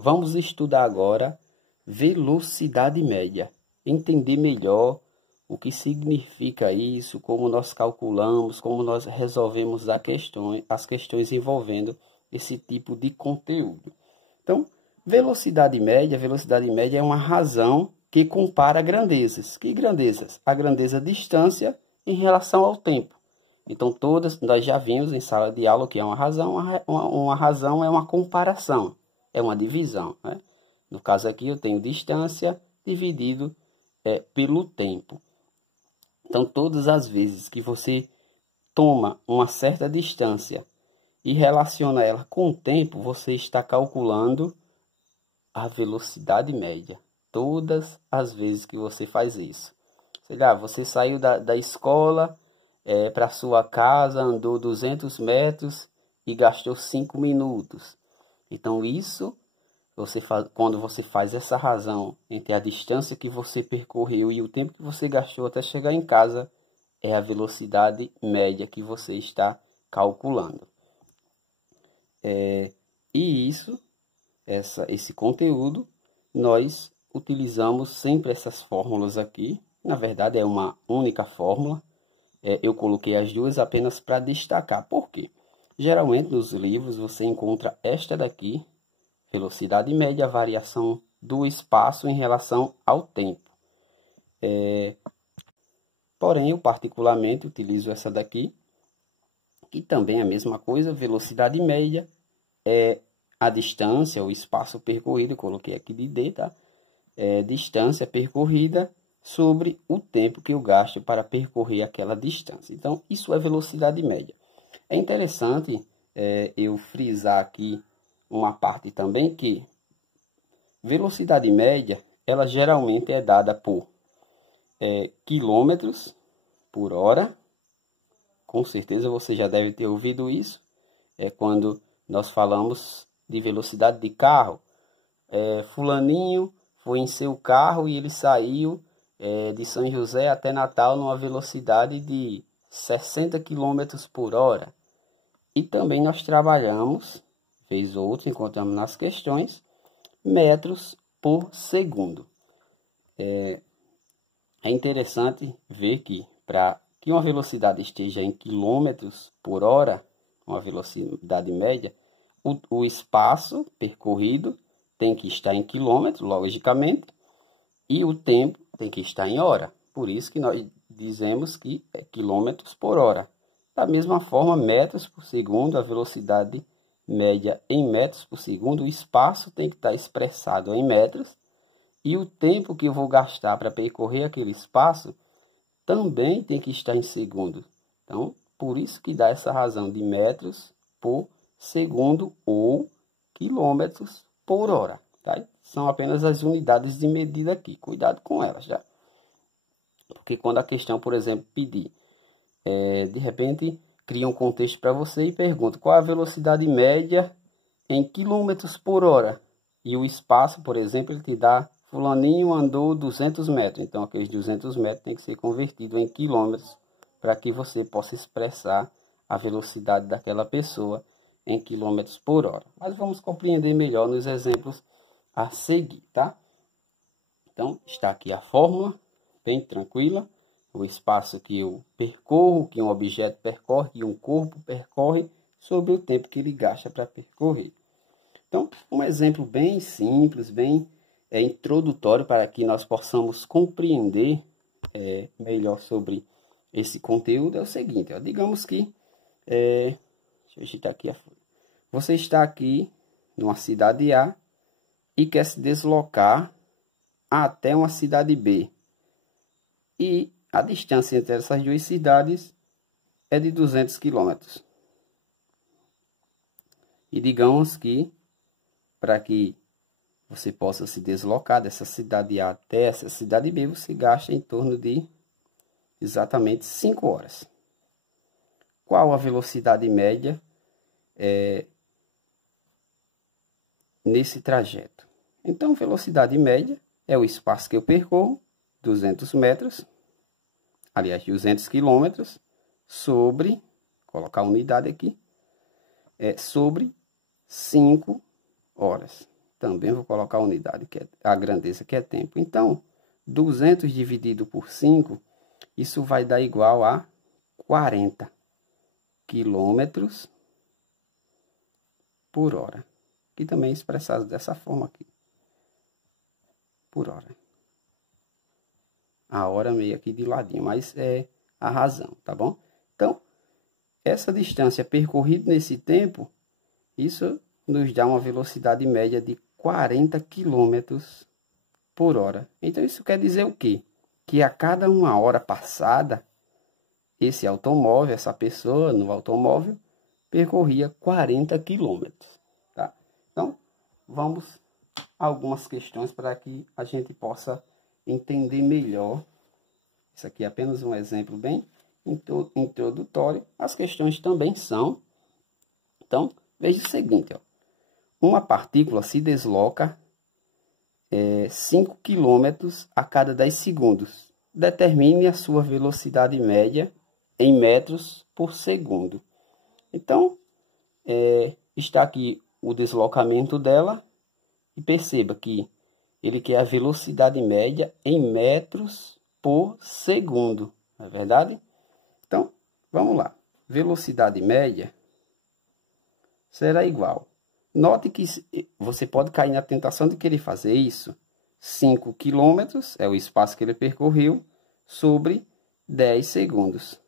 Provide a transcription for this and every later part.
vamos estudar agora velocidade média. Entender melhor o que significa isso, como nós calculamos, como nós resolvemos as questões envolvendo esse tipo de conteúdo. Então, velocidade média é uma razão que compara grandezas. Que grandezas? A grandeza distância em relação ao tempo. Então, todas nós já vimos em sala de aula o que é uma razão. Uma razão é uma comparação, é uma divisão, né? No caso aqui, eu tenho distância dividido pelo tempo. Então, todas as vezes que você toma uma certa distância e relaciona ela com o tempo, você está calculando a velocidade média. Todas as vezes que você faz isso. Sei lá, você saiu da escola para sua casa, andou 200 metros e gastou 5 minutos. Então, isso, quando você faz essa razão entre a distância que você percorreu e o tempo que você gastou até chegar em casa, é a velocidade média que você está calculando. Esse conteúdo, nós utilizamos sempre essas fórmulas aqui. Na verdade, é uma única fórmula. Eu coloquei as duas apenas para destacar. Por quê? Geralmente, nos livros, você encontra esta daqui, velocidade média, variação do espaço em relação ao tempo. Porém, eu particularmente utilizo essa daqui, que também é a mesma coisa. Velocidade média é a distância, o espaço percorrido, eu coloquei aqui de D, tá? Distância percorrida sobre o tempo que eu gasto para percorrer aquela distância. Então, isso é velocidade média. É interessante eu frisar aqui uma parte também que velocidade média, ela geralmente é dada por quilômetros por hora. Com certeza você já deve ter ouvido isso. Quando nós falamos de velocidade de carro, fulaninho foi em seu carro e ele saiu de São José até Natal numa velocidade de 60 km por hora. E também nós trabalhamos, vez ou outra, encontramos nas questões, metros por segundo. É interessante ver que para que uma velocidade esteja em quilômetros por hora, uma velocidade média, o espaço percorrido tem que estar em quilômetros, logicamente, e o tempo tem que estar em hora. Por isso que nós dizemos que é quilômetros por hora. Da mesma forma, metros por segundo, a velocidade média em metros por segundo, o espaço tem que estar expressado em metros, e o tempo que eu vou gastar para percorrer aquele espaço também tem que estar em segundos. Então, por isso que dá essa razão de metros por segundo ou quilômetros por hora. Tá? São apenas as unidades de medida aqui. Cuidado com elas, já. Porque quando a questão, por exemplo, pedir, de repente, cria um contexto para você e pergunta qual a velocidade média em quilômetros por hora. E o espaço, por exemplo, ele te dá, fulaninho andou 200 metros. Então, aqueles 200 metros tem que ser convertido em quilômetros para que você possa expressar a velocidade daquela pessoa em quilômetros por hora. Mas vamos compreender melhor nos exemplos a seguir, tá? Então, está aqui a fórmula, bem tranquila. O espaço que eu percorro, que um objeto percorre, que um corpo percorre, sobre o tempo que ele gasta para percorrer. Então, um exemplo bem simples, bem introdutório para que nós possamos compreender melhor sobre esse conteúdo é o seguinte, ó, digamos que, deixa eu agitar aqui a folha. Você está aqui numa cidade A e quer se deslocar até uma cidade B. E a distância entre essas duas cidades é de 200 km. E digamos que, para que você possa se deslocar dessa cidade A até essa cidade B, você gasta em torno de exatamente 5 horas. Qual a velocidade média nesse trajeto? Então, velocidade média é o espaço que eu percorro, 200 metros, aliás, 200 quilômetros, sobre, colocar a unidade aqui, sobre 5 horas. Também vou colocar a unidade, que é a grandeza, que é tempo. Então, 200 dividido por 5, isso vai dar igual a 40 quilômetros por hora. Que também é expressado dessa forma aqui. Por hora. A hora meio aqui de ladinho, mas é a razão, tá bom? Então, essa distância percorrida nesse tempo, isso nos dá uma velocidade média de 40 km por hora. Então, isso quer dizer o quê? Que a cada 1 hora passada, esse automóvel, essa pessoa no automóvel, percorria 40 km. Tá? Então, vamos a algumas questões para que a gente possa entender melhor. Isso aqui é apenas um exemplo bem introdutório. As questões também são. Então, veja o seguinte, ó. Uma partícula se desloca 5 km a cada 10 segundos. Determine a sua velocidade média em metros por segundo. Então, está aqui o deslocamento dela. E perceba que ele quer a velocidade média em metros por segundo. Não é verdade? Então, vamos lá. Velocidade média será igual. Note que você pode cair na tentação de querer fazer isso. 5 km é o espaço que ele percorreu sobre 10 segundos.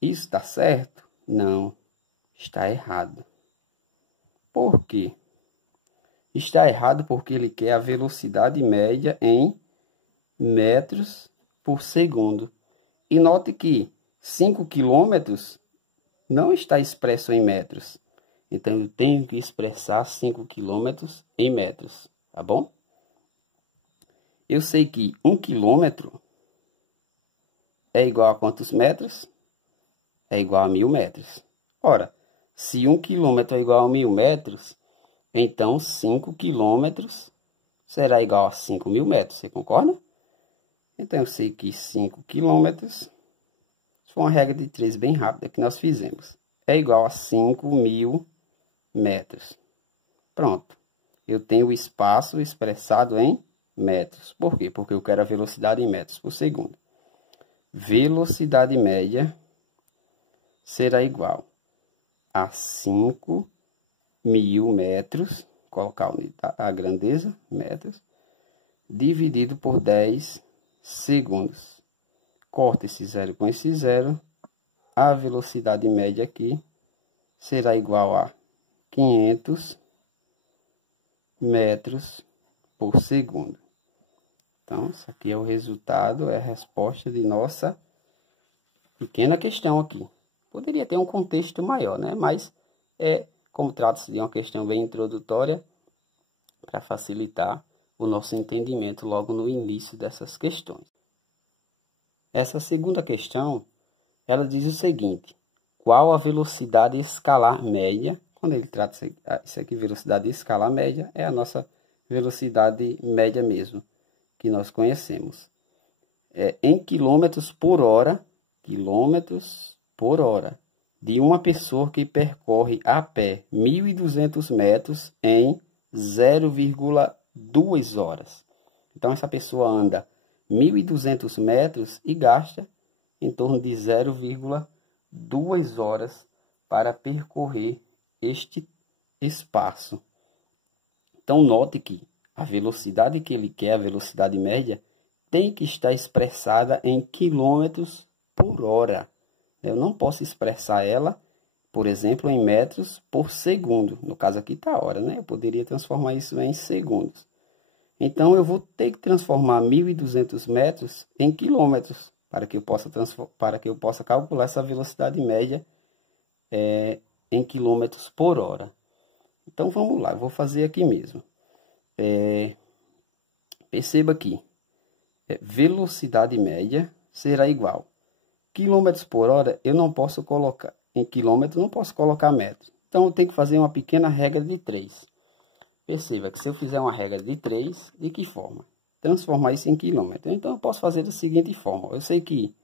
Isso está certo? Não, está errado. Por quê? Está errado porque ele quer a velocidade média em metros por segundo. E note que 5 km não está expresso em metros. Então, eu tenho que expressar 5 km em metros, tá bom? Eu sei que 1 km é igual a quantos metros? É igual a 1000 metros. Ora, se 1 km é igual a 1000 metros, então 5 km será igual a 5.000 metros. Você concorda? Então, eu sei que 5 km, foi uma regra de 3 bem rápida que nós fizemos, é igual a 5.000 metros. Pronto. Eu tenho o espaço expressado em metros. Por quê? Porque eu quero a velocidade em metros por segundo. Velocidade média será igual a 5.000 metros, colocar a grandeza, metros, dividido por 10 segundos. Corta esse zero com esse zero. A velocidade média aqui será igual a 500 metros por segundo. Então, isso aqui é o resultado, é a resposta de nossa pequena questão aqui. Poderia ter um contexto maior, né? Mas, como trata-se de uma questão bem introdutória, para facilitar o nosso entendimento logo no início dessas questões. Essa segunda questão, ela diz o seguinte: qual a velocidade escalar média? Quando ele trata isso aqui, velocidade escalar média, é a nossa velocidade média mesmo, que nós conhecemos. Em quilômetros por hora, de uma pessoa que percorre a pé 1.200 metros em 0,2 horas. Então, essa pessoa anda 1.200 metros e gasta em torno de 0,2 horas para percorrer este espaço. Então, note que a velocidade que ele quer, a velocidade média, tem que estar expressada em quilômetros por hora. Eu não posso expressar ela, por exemplo, em metros por segundo. No caso aqui está a hora, né? Eu poderia transformar isso em segundos. Então, eu vou ter que transformar 1.200 metros em quilômetros para que eu possa calcular essa velocidade média em quilômetros por hora. Então, vamos lá. Eu vou fazer aqui mesmo. Perceba aqui. Velocidade média será igual. Quilômetros por hora, eu não posso colocar em quilômetros, não posso colocar metros. Então, eu tenho que fazer uma pequena regra de 3. Perceba que se eu fizer uma regra de 3, de que forma? Transformar isso em quilômetro. Então, eu posso fazer da seguinte forma. Eu sei que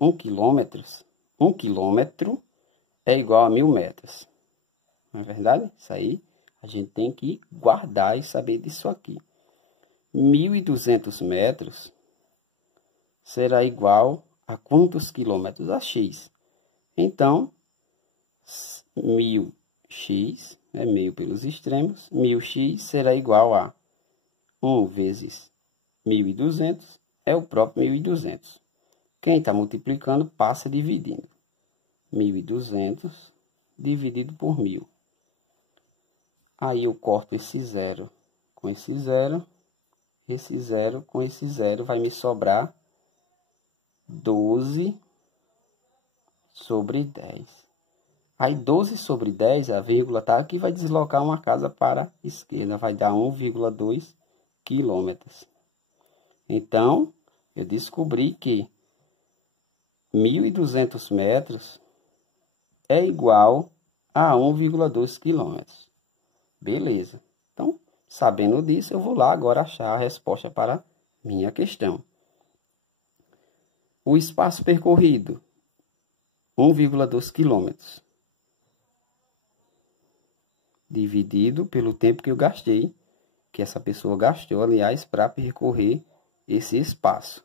1 quilômetro é igual a 1.000 metros. Não é verdade? Isso aí a gente tem que guardar e saber disso aqui. 1.200 metros será igual a quantos quilômetros? A x. Então, 1000x, é meio pelos extremos, 1000x será igual a 1 vezes 1.200, é o próprio 1.200. Quem está multiplicando passa dividindo. 1.200 dividido por 1.000. Aí eu corto esse zero com esse zero com esse zero, vai me sobrar 12 sobre 10. Aí 12 sobre 10, a vírgula está aqui, vai deslocar uma casa para a esquerda, vai dar 1,2 quilômetros. Então, eu descobri que 1.200 metros é igual a 1,2 quilômetros. Beleza. Então, sabendo disso, eu vou lá agora achar a resposta para minha questão. O espaço percorrido, 1,2 quilômetros. Dividido pelo tempo que eu gastei, que essa pessoa gastou, aliás, para percorrer esse espaço,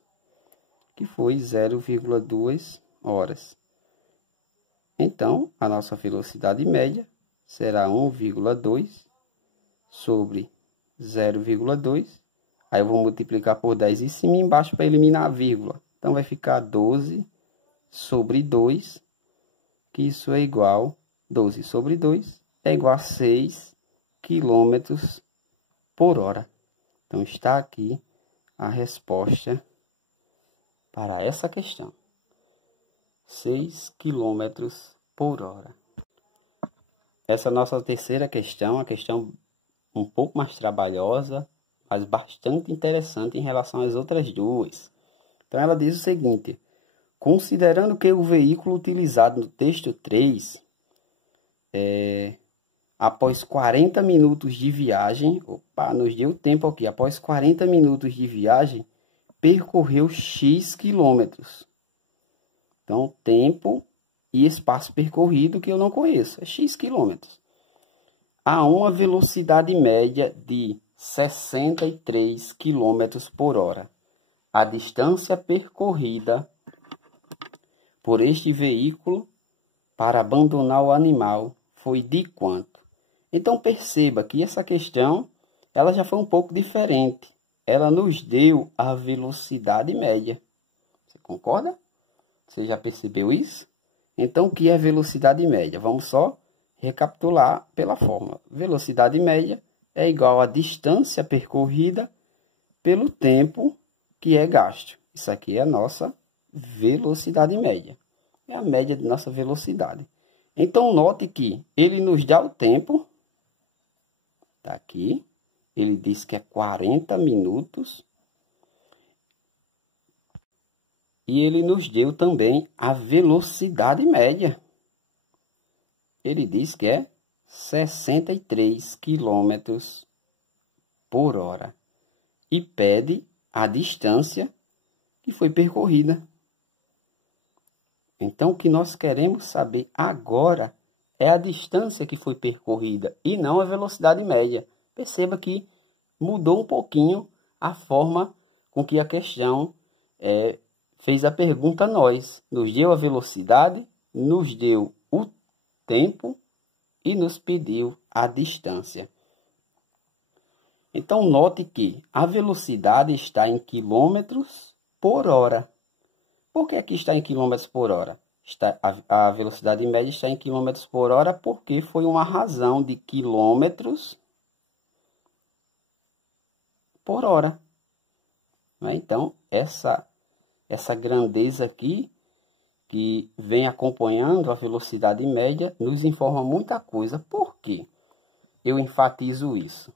que foi 0,2 horas. Então, a nossa velocidade média será 1,2 sobre 0,2. Aí eu vou multiplicar por 10 em cima e embaixo para eliminar a vírgula. Então, vai ficar 12 sobre 2, que isso é igual, 12 sobre 2, é igual a 6 quilômetros por hora. Então, está aqui a resposta para essa questão. 6 quilômetros por hora. Essa nossa terceira questão, a questão um pouco mais trabalhosa, mas bastante interessante em relação às outras duas. Então, ela diz o seguinte: considerando que o veículo utilizado no texto 3, após 40 minutos de viagem, nos deu tempo aqui, após 40 minutos de viagem, percorreu X quilômetros. Então, tempo e espaço percorrido que eu não conheço, é X quilômetros. A uma velocidade média de 63 quilômetros por hora. A distância percorrida por este veículo para abandonar o animal foi de quanto? Então, perceba que essa questão ela já foi um pouco diferente. Ela nos deu a velocidade média. Você concorda? Você já percebeu isso? Então, o que é velocidade média? Vamos só recapitular pela fórmula. Velocidade média é igual a distância percorrida pelo tempo que é gasto. Isso aqui é a nossa velocidade média. É a média de nossa velocidade. Então, note que ele nos dá o tempo. Está aqui. Ele diz que é 40 minutos. E ele nos deu também a velocidade média. Ele diz que é 63 quilômetros por hora. E pede a distância que foi percorrida. Então, o que nós queremos saber agora é a distância que foi percorrida e não a velocidade média. Perceba que mudou um pouquinho a forma com que a questão fez a pergunta a nós. Nos deu a velocidade, nos deu o tempo e nos pediu a distância. Então, note que a velocidade está em quilômetros por hora. Por que aqui está em quilômetros por hora? A velocidade média está em quilômetros por hora porque foi uma razão de quilômetros por hora. Então, essa grandeza aqui, que vem acompanhando a velocidade média, nos informa muita coisa. Por quê? Eu enfatizo isso.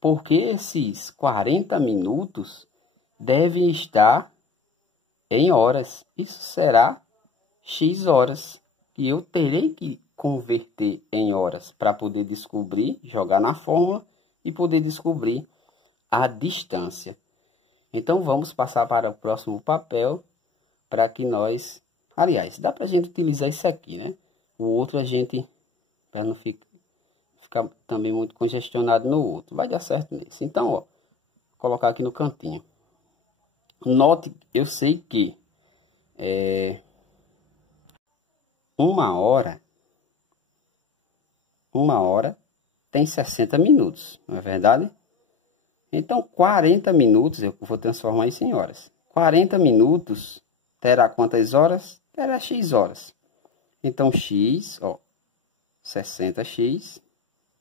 Porque esses 40 minutos devem estar em horas. Isso será X horas. E eu terei que converter em horas para poder descobrir, jogar na fórmula e poder descobrir a distância. Então, vamos passar para o próximo papel para que nós... Aliás, dá para a gente utilizar isso aqui, né? O outro a gente para não ficar também muito congestionado no outro. Vai dar certo nesse. Então, ó, vou colocar aqui no cantinho. Note, eu sei que uma hora tem 60 minutos, não é verdade? Então, 40 minutos, eu vou transformar isso em horas. 40 minutos terá quantas horas? Terá x horas. Então, x, ó, 60x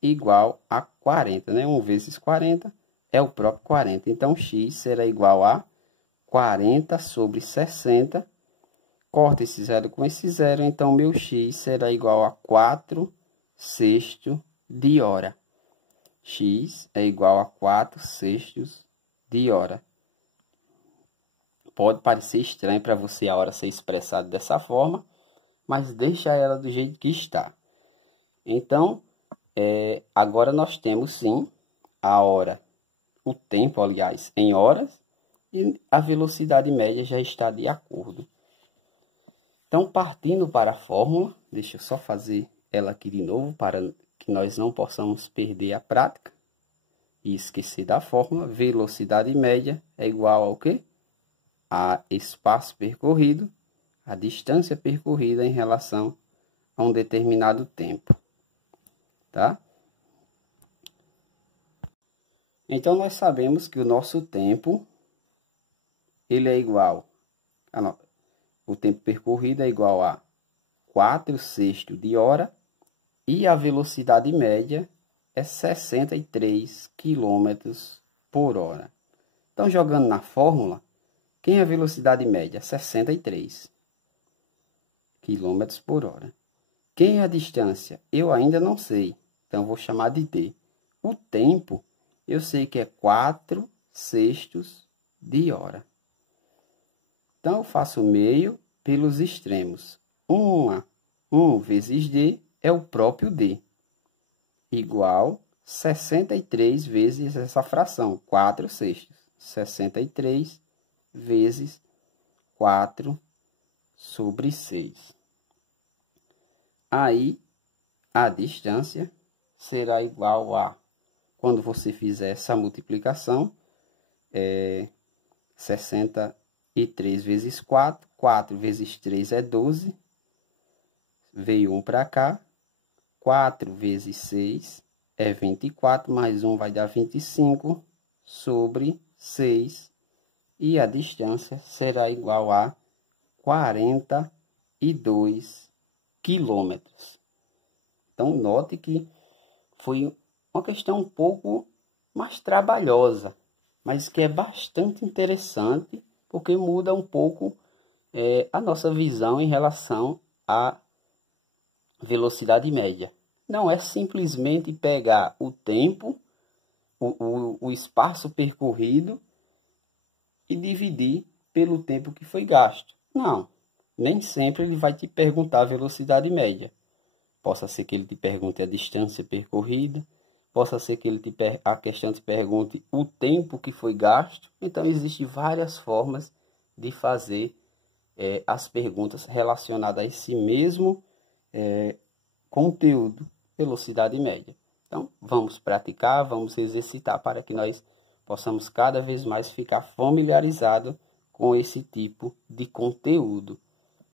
igual a 40, né? 1 vezes 40 é o próprio 40. Então, x será igual a 40 sobre 60. Corta esse zero com esse zero. Então, meu x será igual a 4/6 de hora. X é igual a 4/6 de hora. Pode parecer estranho para você a hora ser expressada dessa forma, mas deixa ela do jeito que está. Então, agora nós temos sim a hora, o tempo, aliás, em horas, e a velocidade média já está de acordo. Então, partindo para a fórmula, deixa eu só fazer ela aqui de novo, para que nós não possamos perder a prática e esquecer da fórmula. Velocidade média é igual ao quê? A espaço percorrido, a distância percorrida em relação a um determinado tempo, tá? Então, nós sabemos que o nosso tempo, ele é igual, o tempo percorrido é igual a 4/6 de hora, e a velocidade média é 63 km por hora. Então, jogando na fórmula, quem é a velocidade média? 63 km por hora. Quem é a distância? Eu ainda não sei, então vou chamar de d. O tempo, eu sei que é 4/6 de hora. Então, eu faço o meio pelos extremos. 1 vezes d é o próprio d, igual 63 vezes essa fração, 4/6. 63 vezes 4/6. Aí, a distância será igual a, quando você fizer essa multiplicação, 63 vezes 4, 4 vezes 3 é 12, veio 1 para cá, 4 vezes 6 é 24, mais 1 vai dar 25 sobre 6, e a distância será igual a 42 quilômetros. Então, note que foi uma questão um pouco mais trabalhosa, mas que é bastante interessante, porque muda um pouco a nossa visão em relação à velocidade média. Não é simplesmente pegar o tempo, o espaço percorrido e dividir pelo tempo que foi gasto. Não, nem sempre ele vai te perguntar a velocidade média. Possa ser que ele te pergunte a distância percorrida, possa ser que a questão te pergunte o tempo que foi gasto. Então, existem várias formas de fazer as perguntas relacionadas a esse mesmo conteúdo, velocidade média. Então, vamos praticar, vamos exercitar para que nós possamos cada vez mais ficar familiarizados com esse tipo de conteúdo.